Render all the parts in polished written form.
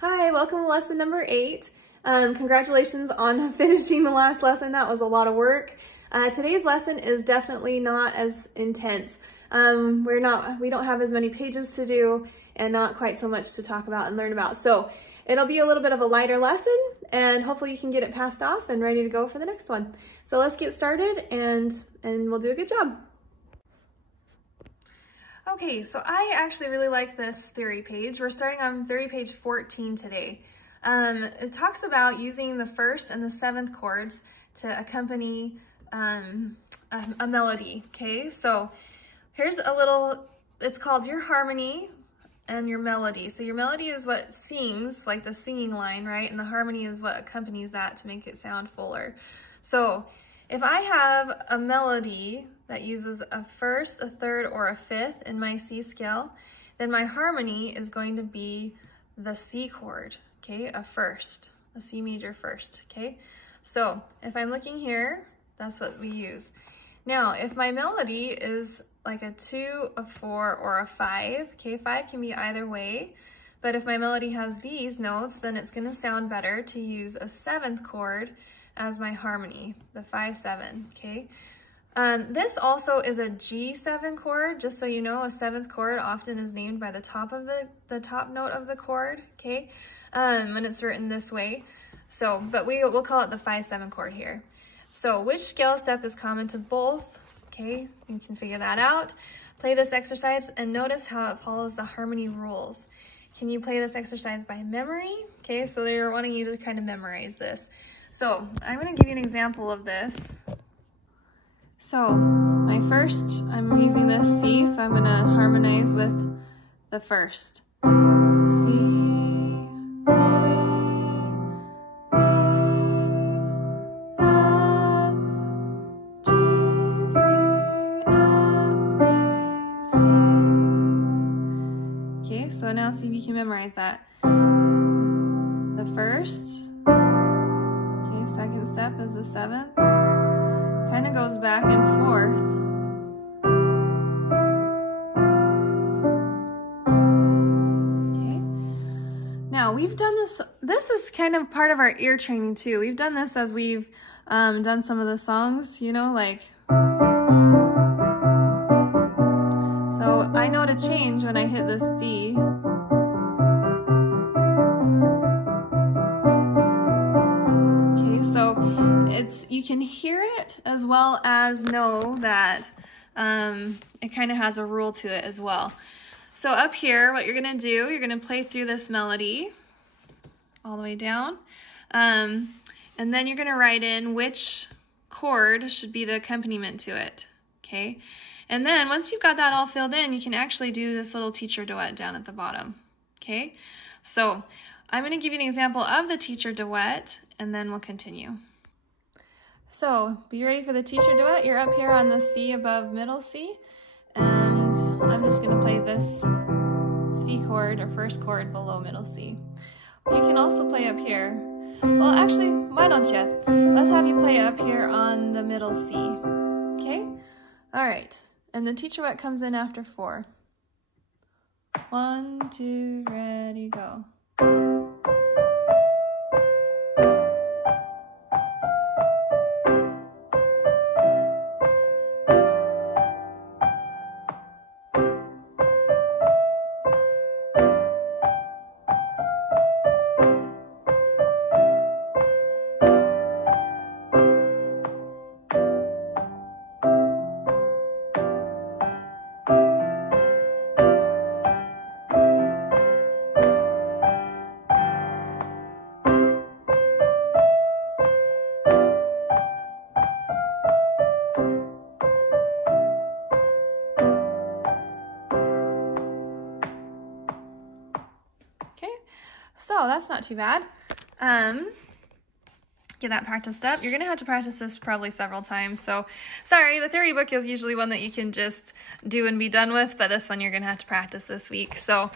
Hi, welcome to lesson number 8. Congratulations on finishing the last lesson. That was a lot of work. Today's lesson is definitely not as intense. We don't have as many pages to do and not quite so much to talk about and learn about. So it'll be a little bit of a lighter lesson and hopefully you can get it passed off and ready to go for the next one. So let's get started and we'll do a good job. Okay, so I actually really like this theory page. We're starting on theory page 14 today. It talks about using the first and the seventh chords to accompany a melody, okay? So here's a little, it's called your harmony and your melody. So your melody is what sings, like the singing line, right? And the harmony is what accompanies that to make it sound fuller. So if I have a melody that uses a first, a third, or a fifth in my C scale, then my harmony is going to be the C chord, okay? A first, a C major first, okay? So if I'm looking here, that's what we use. Now, if my melody is like a 2, a 4, or a 5, okay? 5 can be either way, but if my melody has these notes, then it's gonna sound better to use a seventh chord as my harmony, the 5-7, okay? This also is a G7 chord, just so you know. A seventh chord often is named by the top of the top note of the chord, okay? When it's written this way. So, but we'll call it the 5-7 chord here. So which scale step is common to both? Okay, you can figure that out. Play this exercise and notice how it follows the harmony rules. Can you play this exercise by memory? Okay, so they're wanting you to kind of memorize this. So I'm going to give you an example of this. So my first, I'm using this C, so I'm going to harmonize with the first. C, D, E, F, G, C, F, D, C. Okay, so now see if you can memorize that. The first, okay, second step is the seventh. Kind of goes back and forth. Okay. Now we've done this. This is kind of part of our ear training too. We've done this as we've done some of the songs, you know, like. So I know to change when I hit this D. You can hear it as well as know that it kind of has a rule to it as well. So up here, what you're gonna do, you're gonna play through this melody all the way down, and then you're gonna write in which chord should be the accompaniment to it, okay? And then once you've got that all filled in, you can actually do this little teacher duet down at the bottom, okay? So I'm gonna give you an example of the teacher duet, and then we'll continue. So, be ready for the teacher duet. You're up here on the C above middle C, and I'm just going to play this C chord or first chord below middle C. You can also play up here. Well, actually, why don't you? Let's have you play up here on the middle C, okay? All right, and the teacher duet comes in after 4. 1, 2, ready, go. So that's not too bad. Get that practiced up. You're gonna have to practice this probably several times. So sorry, the theory book is usually one that you can just do and be done with, but this one you're gonna have to practice this week. So,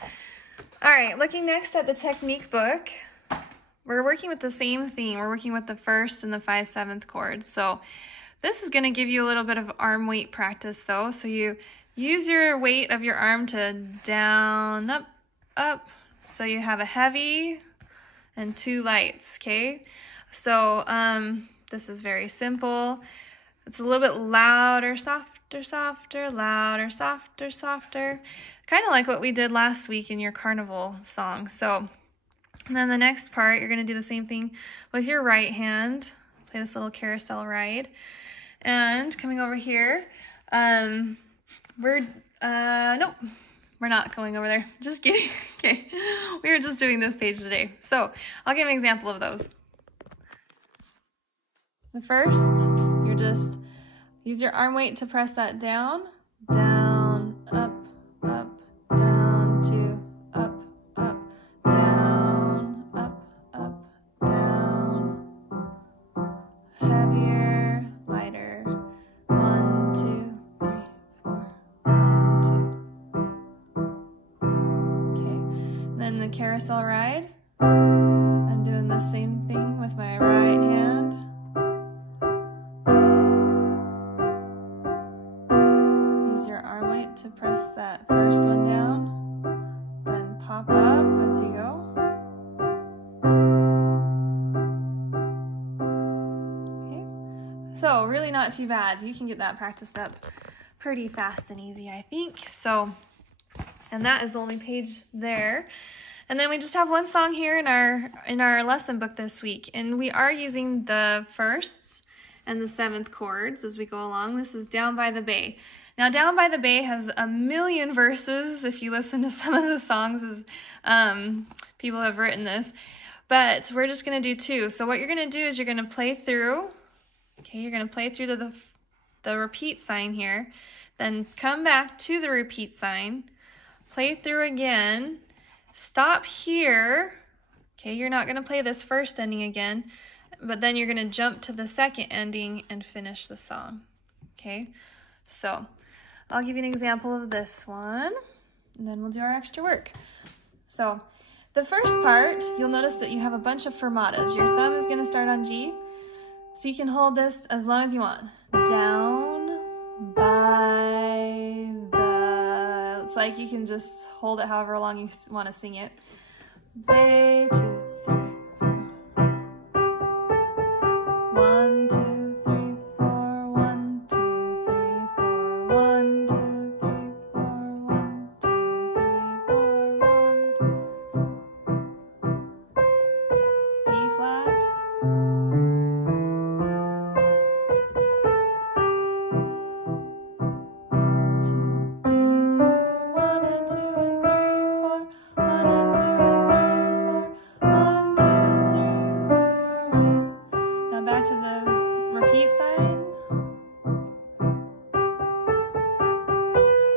all right, looking next at the technique book, we're working with the same theme. We're working with the first and the 5/7 chords. So this is gonna give you a little bit of arm weight practice though. So you use your weight of your arm to down, up, up. So you have a heavy and 2 lights, okay? So this is very simple. It's a little bit louder, softer, softer, louder, softer, softer. Kind of like what we did last week in your carnival song. So, and then the next part, you're gonna do the same thing with your right hand. Play this little carousel ride. And coming over here, nope, we're not going over there. Just kidding. Okay, we were just doing this page today. So I'll give an example of those. The first, you're just use your arm weight to press that down, down, up, up, down, 2, up, up, down, up, up, down. Heavier, lighter. 1, 2, 3, 4. 1, 2. Okay. Then the carousel ride. I'm doing the same thing with my right hand. Use your arm weight to press that first one down. Then pop up as you go. So really not too bad. You can get that practiced up pretty fast and easy, I think. So, and that is the only page there. And then we just have one song here in our lesson book this week. And we are using the 1st and the 7th chords as we go along. This is Down by the Bay. Now, Down by the Bay has a million verses if you listen to some of the songs as people have written this. But we're just going to do 2. So what you're going to do is you're going to play through. Okay, you're going to play through to the repeat sign here. Then come back to the repeat sign. Play through again. Stop here. Okay, you're not going to play this first ending again. But then you're going to jump to the second ending and finish the song. Okay, so I'll give you an example of this one. And then we'll do our extra work. So the first part, you'll notice that you have a bunch of fermatas. Your thumb is going to start on G. So you can hold this as long as you want. Down by the... It's like you can just hold it however long you want to sing it. Bay, 2, 3, 4. 1, 2, 3, 4. 1, 2, 3, 4. 1, 2, 3, 4. 1, 2, 3, 4. 1. B flat. To the repeat sign.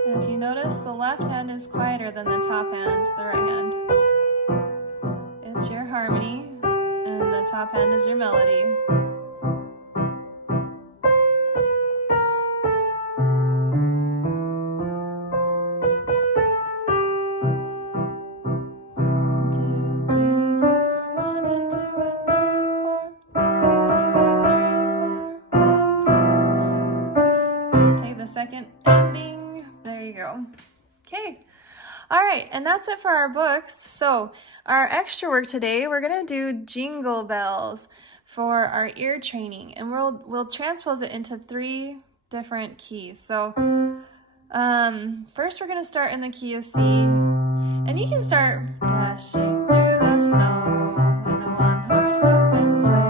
And if you notice, the left hand is quieter than the top hand, the right hand. It's your harmony, and the top hand is your melody. Second ending. There you go. Okay. All right, and that's it for our books. So our extra work today, we're gonna do Jingle Bells for our ear training, and we'll transpose it into 3 different keys. So first we're gonna start in the key of C, and you can start dashing through the snow in a one-horse open sleigh.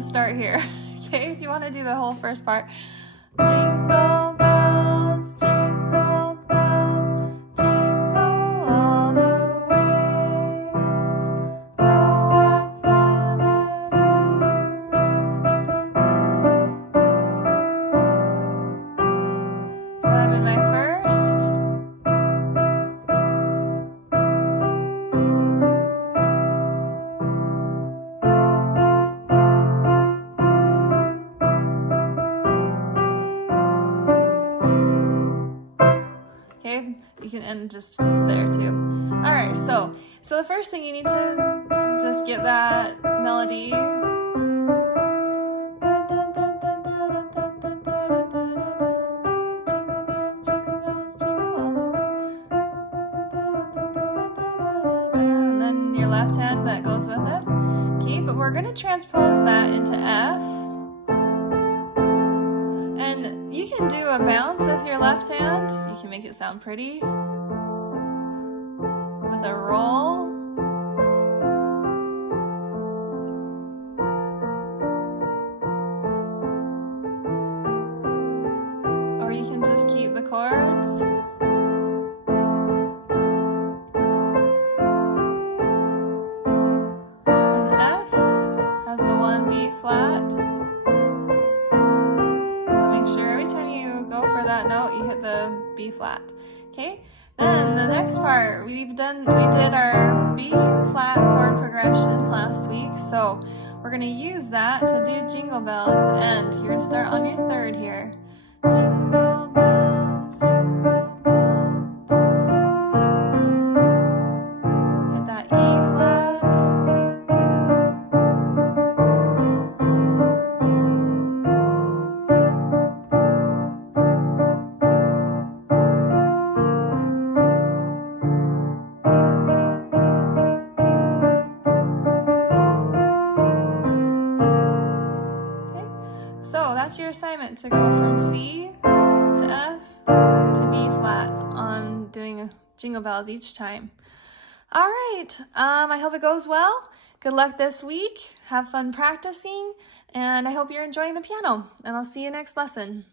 Start here, okay? If you want to do the whole first part. Jingle bells, jingle all the way. Oh, what fun it is to ride. So I'm in my first. You can end just there too. All right, so So the first thing you need to just get that melody. And then your left hand that goes with it. Okay, but we're gonna transpose that into F. And you can do a bounce with your left hand. You can make it sound pretty. With a roll. Or you can just keep the chords. And F has the 1 B flat. So make sure every time you go for that note, you hit the B flat. Okay? Then the next part, we did our B flat chord progression last week, so we're gonna use that to do Jingle Bells, and you're gonna start on your third here. Jingle bells, jingle bells, hit that E flat. So that's your assignment, to go from C to F to B flat on doing Jingle Bells each time. All right, I hope it goes well. Good luck this week. Have fun practicing, and I hope you're enjoying the piano, and I'll see you next lesson.